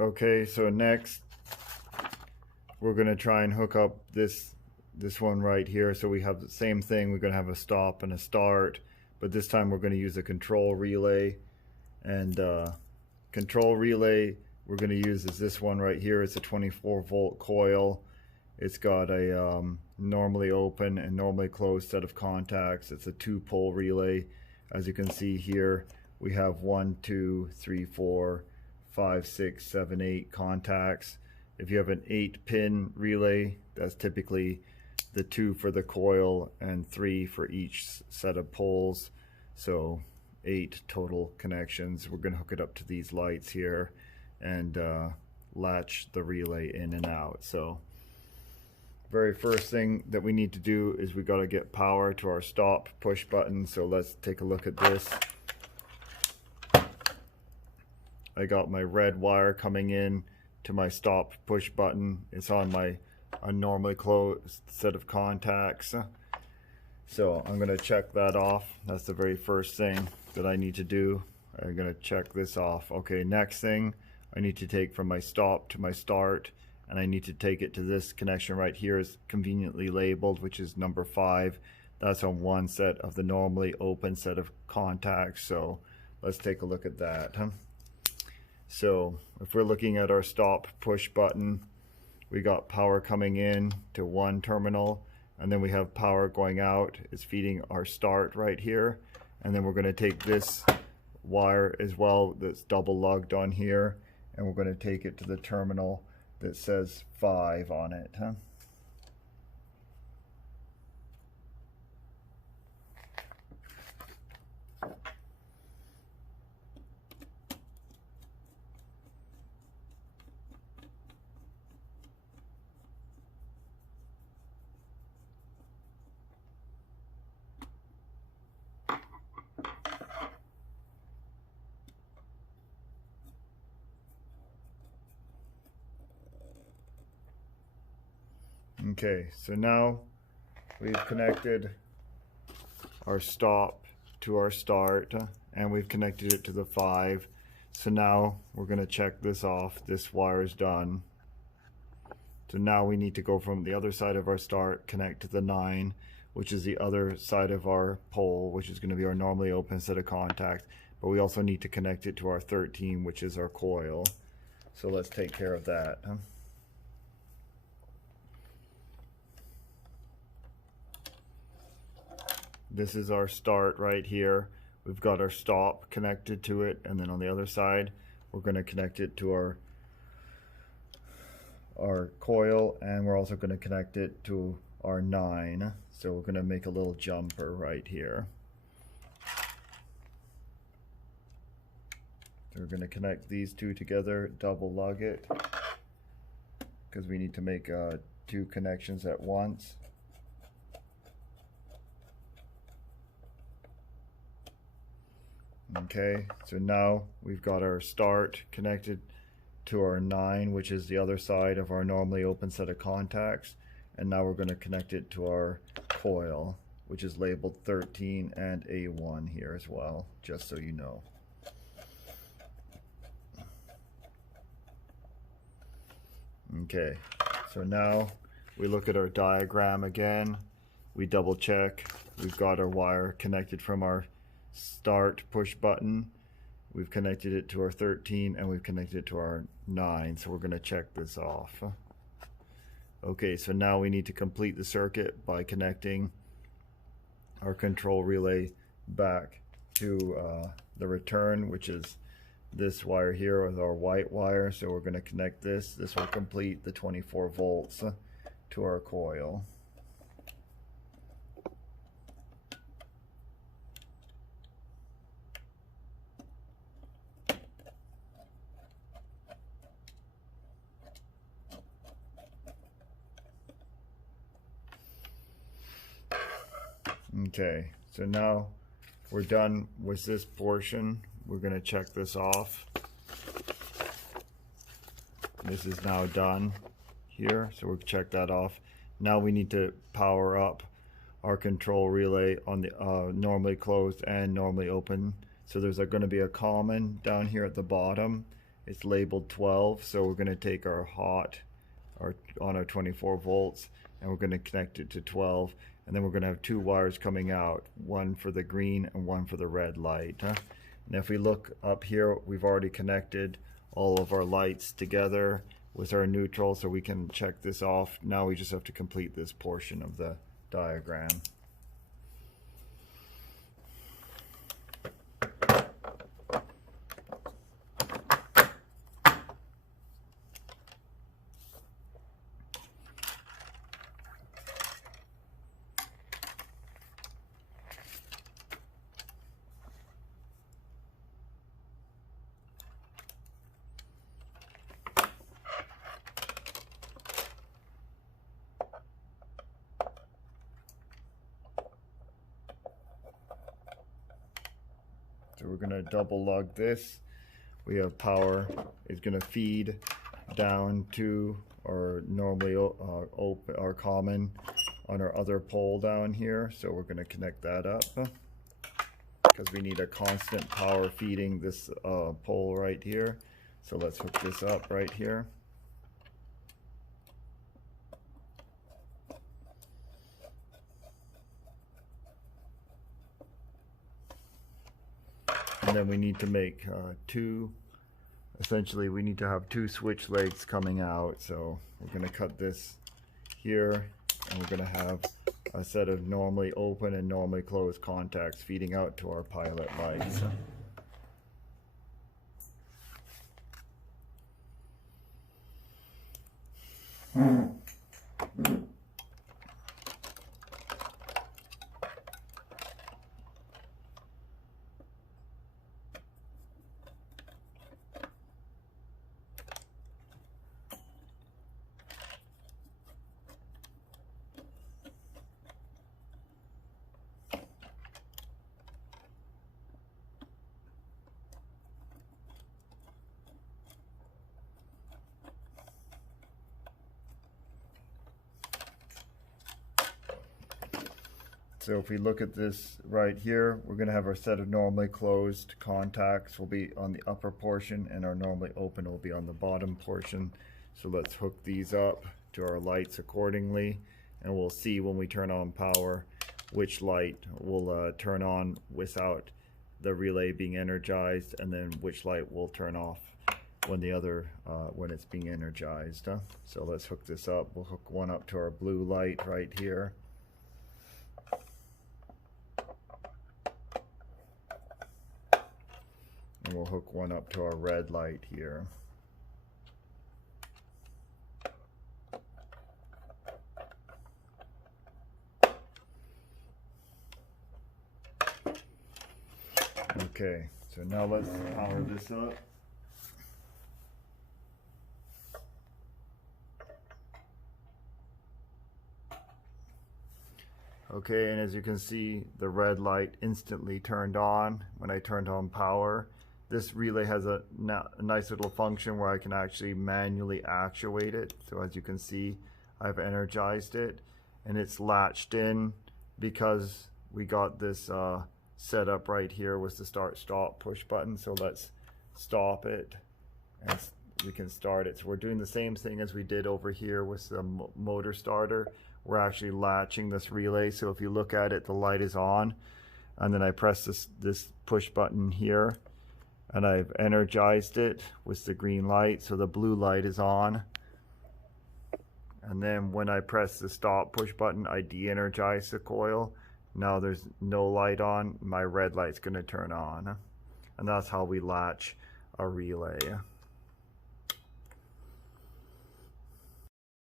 Okay, so next we're going to try and hook up this one right here. So we have the same thing. We're going to have a stop and a start, but this time we're going to use a control relay. And control relay we're going to use is this one right here. It's a 24-volt coil. It's got a normally open and normally closed set of contacts. It's a 2-pole relay. As you can see here, we have 1, 2, 3, 4, 5, 6, 7, 8 contacts. If you have an 8-pin relay, that's typically the 2 for the coil and 3 for each set of poles. So 8 total connections. We're going to hook it up to these lights here and latch the relay in and out. So very first thing that we need to do is we got to get power to our stop push button. So let's take a look at this. I got my red wire coming in to my stop push button. It's on my normally closed set of contacts. So I'm going to check that off. That's the very first thing that I need to do. I'm going to check this off. Okay, next thing I need to take from my stop to my start, and I need to take it to this connection right here. Is conveniently labeled, which is number 5. That's on one set of the normally open set of contacts. So let's take a look at that. So if we're looking at our stop push button, we got power coming in to one terminal, and then we have power going out. It's feeding our start right here. And then we're going to take this wire as well that's double lugged on here, and we're going to take it to the terminal that says 5 on it. Okay, so now we've connected our stop to our start, and we've connected it to the 5. So now we're going to check this off. This wire is done. So now we need to go from the other side of our start, connect to the 9, which is the other side of our pole, which is going to be our normally open set of contacts. But we also need to connect it to our 13, which is our coil. So let's take care of that. This is our start right here. We've got our stop connected to it, and then on the other side we're going to connect it to our coil, and we're also going to connect it to our 9. So we're going to make a little jumper right here. So we're going to connect these two together, double lug it, because we need to make 2 connections at once. Okay, so now we've got our start connected to our 9, which is the other side of our normally open set of contacts, and now we're going to connect it to our coil, which is labeled 13 and A1 here as well, just so you know. Okay, so now we look at our diagram again. We double check. We've got our wire connected from our start push button. We've connected it to our 13, and we've connected it to our 9. So we're going to check this off. Okay, so now we need to complete the circuit by connecting our control relay back to the return, which is this wire here with our white wire. So we're going to connect this. This will complete the 24 volts to our coil. Okay, so now we're done with this portion. We're going to check this off. This is now done here, so we'll check that off. Now we need to power up our control relay on the normally closed and normally open. So there's going to be a common down here at the bottom, It's labeled 12, so we're going to take our hot on our 24 volts, and we're going to connect it to 12, and then we're going to have 2 wires coming out, one for the green and one for the red light. And if we look up here, we've already connected all of our lights together with our neutral, so we can check this off. Now we just have to complete this portion of the diagram. So we're going to double lug this. We have power is going to feed down to our normally open, our common on our other pole down here. So we're going to connect that up because we need a constant power feeding this pole right here. So let's hook this up right here. And then we need to make essentially we need to have 2 switch legs coming out. So we're going to cut this here, and we're going to have a set of normally open and normally closed contacts feeding out to our pilot lights. So if we look at this right here, we're going to have our set of normally closed contacts will be on the upper portion, and our normally open will be on the bottom portion. So let's hook these up to our lights accordingly, and we'll see when we turn on power which light will turn on without the relay being energized, and then which light will turn off when the other when it's being energized. So let's hook this up. We'll hook one up to our blue light right here. And we'll hook one up to our red light here. Okay, so now let's power this up. Okay, and as you can see, the red light instantly turned on when I turned on power. This relay has a nice little function where I can actually manually actuate it. So as you can see, I've energized it, and it's latched in because we got this set up right here with the start stop push button. So let's stop it, and we can start it. So we're doing the same thing as we did over here with the motor starter. We're actually latching this relay. So if you look at it, the light is on, and then I press this push button here, and I've energized it with the green light, so the blue light is on. And then when I press the stop push button, I de-energize the coil. Now there's no light on, my red light's going to turn on. And that's how we latch a relay.